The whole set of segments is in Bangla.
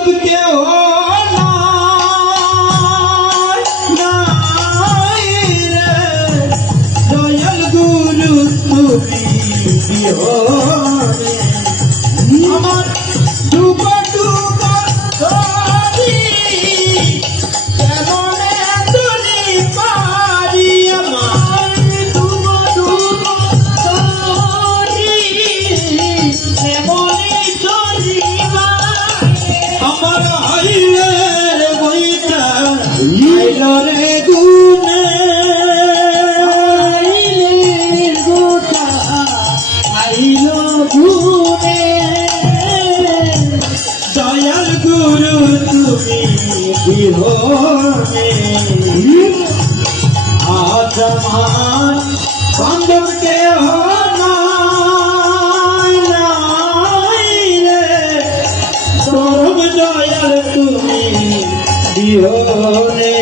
বান্ধব কেউ নাই রে, দয়াল গুরু তুমি বিহনে আমার ডুবা ডুবা ধরি কেমনে তুলি পারি আমার ডুবা ডুবা ধরি কেমনে তুলি আমার আইলের বইটা আইলরে গুনে আইলের গোটা আইল গুনে দয়াল গুরু তুমি বিহনে আজ আমার বান্ধব কেহ নাই রে, পরম দয়াল তুমি বিহনে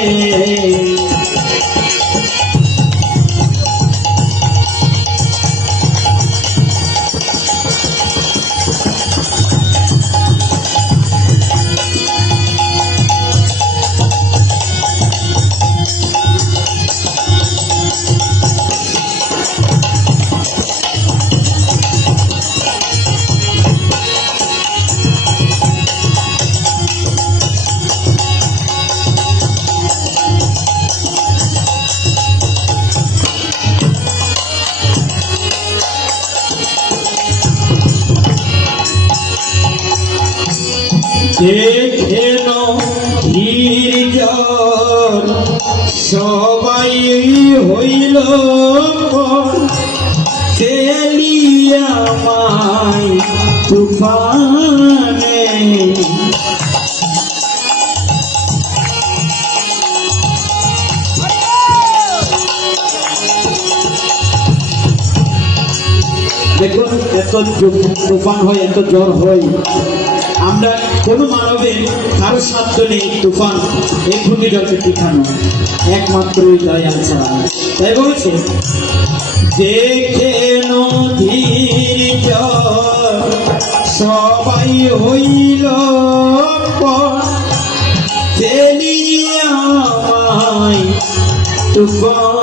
দেখেন নির্জন সবাই হইল তেলিয়া মাই তুফানে দেখুন এত তুফান হয়, এত জ্বর হয়, আমরা কোনো মানবের কারো সাধ্য নেই তুফান এই ঘূর্ণিঝড়কে টিকানো, একমাত্র দয়াল ছাড়া। তাই বলছে দেখে নদীর জ্বর সবাই হইল তেলিয়া মাই তুফান